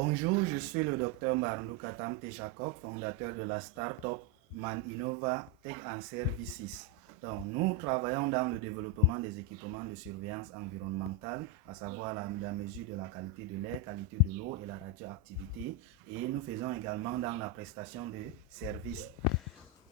Bonjour, je suis le docteur Marlou Katam Jacob, fondateur de la start-up Man Innova Tech and Services. Donc, nous travaillons dans le développement des équipements de surveillance environnementale, à savoir la mesure de la qualité de l'air, qualité de l'eau et la radioactivité. Et nous faisons également dans la prestation de services.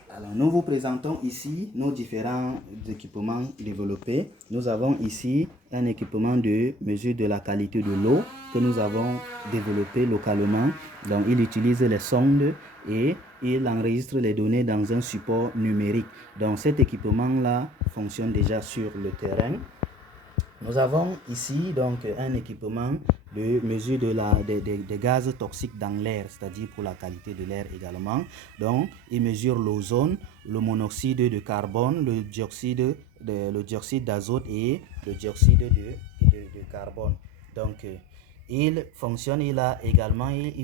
Alors, nous vous présentons ici nos différents équipements développés. Nous avons ici un équipement de mesure de la qualité de l'eau que nous avons développé localement. Donc, il utilise les sondes et il enregistre les données dans un support numérique. Donc, cet équipement-là fonctionne déjà sur le terrain. Nous avons ici donc un équipement de mesure des gaz toxiques dans l'air, c'est-à-dire pour la qualité de l'air également. Donc, il mesure l'ozone, le monoxyde de carbone, le dioxyde d'azote et le dioxyde de carbone. Donc, il fonctionne, il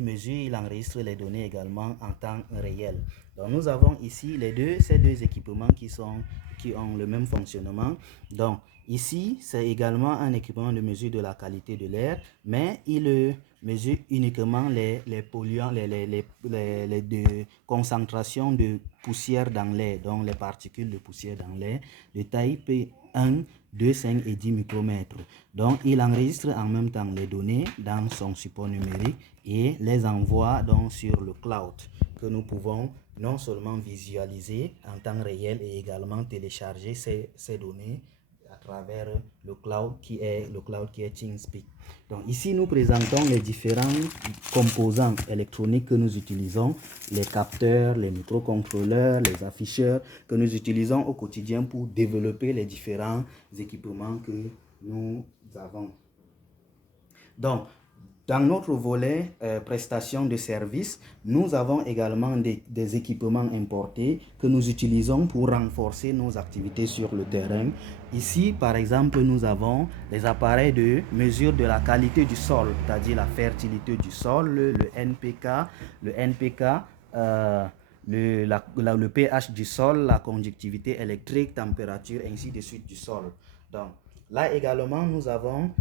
mesure, il enregistre les données également en temps réel. Donc, nous avons ici ces deux équipements qui ont le même fonctionnement. Donc, ici, c'est également un équipement de mesure de la qualité de l'air, mais il mesure uniquement les polluants, les concentrations de poussière dans l'air, donc les particules de poussière dans l'air, de taille P1, 2, 5 et 10 micromètres. Donc, il enregistre en même temps les données dans son support numérique et les envoie donc sur le cloud que nous pouvons non seulement visualiser en temps réel et également télécharger ces données à travers le cloud qui est TeamSpeak. Donc ici, nous présentons les différents composants électroniques que nous utilisons, les capteurs, les microcontrôleurs, les afficheurs que nous utilisons au quotidien pour développer les différents équipements que nous avons. Donc, dans notre volet prestation de services, nous avons également des équipements importés que nous utilisons pour renforcer nos activités sur le terrain. Ici, par exemple, nous avons les appareils de mesure de la qualité du sol, c'est-à-dire la fertilité du sol, le NPK, le pH du sol, la conductivité électrique, température, ainsi de suite du sol. Donc, là également, nous avons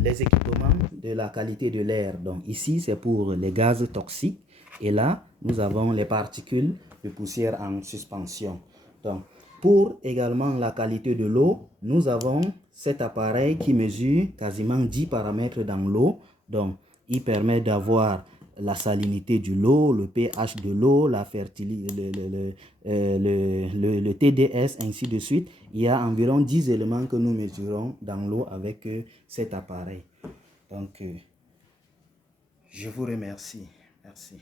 les équipements de la qualité de l'air. Donc ici, c'est pour les gaz toxiques. Et là, nous avons les particules de poussière en suspension. Donc, pour également la qualité de l'eau, nous avons cet appareil qui mesure quasiment 10 paramètres dans l'eau. Donc, il permet d'avoir la salinité de l'eau, le pH de l'eau, la fertilité, le TDS, ainsi de suite. Il y a environ 10 éléments que nous mesurons dans l'eau avec cet appareil. Donc, je vous remercie. Merci.